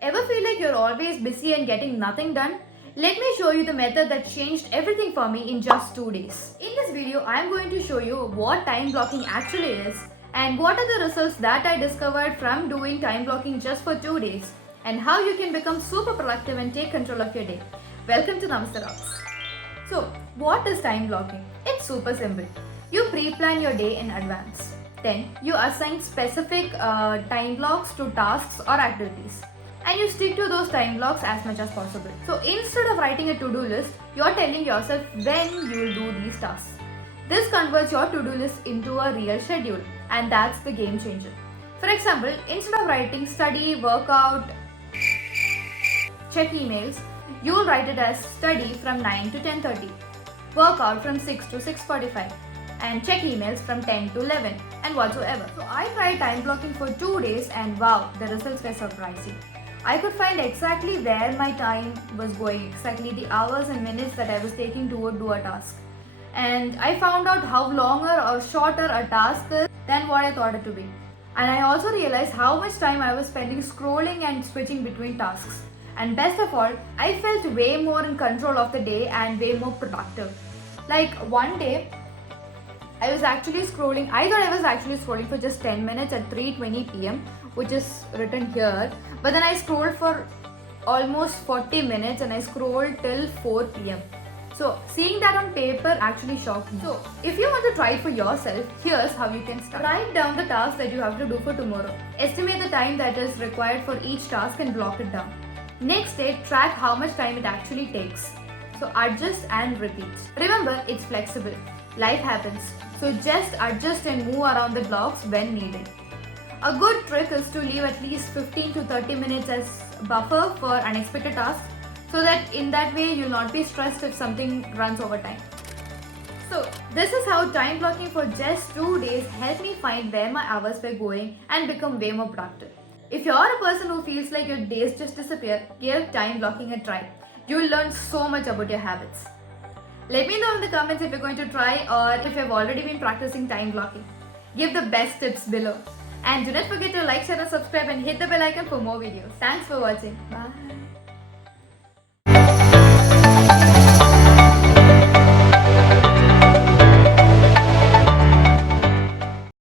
Ever feel like you're always busy and getting nothing done? Let me show you the method that changed everything for me in just 2 days. In this video, I am going to show you what time blocking actually is and what are the results that I discovered from doing time blocking just for 2 days and how you can become super productive and take control of your day. Welcome to Namaste Rocks. So, what is time blocking? It's super simple. You pre-plan your day in advance. Then, you assign specific time blocks to tasks or activities. And you stick to those time blocks as much as possible. So, instead of writing a to-do list, you're telling yourself when you will do these tasks. This converts your to-do list into a real schedule, and that's the game changer. For example, instead of writing study, workout, check emails, you'll write it as study from 9 to 10:30, workout from 6 to 6:45, and check emails from 10 to 11 and whatsoever. So I tried time blocking for 2 days and wow, the results were surprising. I could find exactly where my time was going, exactly the hours and minutes that I was taking to do a task. And I found out how longer or shorter a task is than what I thought it to be. And I also realized how much time I was spending scrolling and switching between tasks. And best of all, I felt way more in control of the day and way more productive. Like one day, I thought I was actually scrolling for just 10 minutes at 3:20 p.m., which is written here. But then I scrolled for almost 40 minutes and I scrolled till 4 p.m. So seeing that on paper actually shocked me. So if you want to try it for yourself, here's how you can start. Write down the task that you have to do for tomorrow. Estimate the time that is required for each task and block it down. Next day, track how much time it actually takes. So adjust and repeat. Remember, it's flexible. Life happens. So just adjust and move around the blocks when needed. A good trick is to leave at least 15 to 30 minutes as buffer for unexpected tasks so that in that way you'll not be stressed if something runs over time. So this is how time blocking for just 2 days helped me find where my hours were going and become way more productive. If you're a person who feels like your days just disappear, give time blocking a try. You'll learn so much about your habits. Let me know in the comments if you're going to try or if you've already been practicing time blocking. Give the best tips below. And do not forget to like, share and subscribe and hit the bell icon for more videos. Thanks for watching. Bye.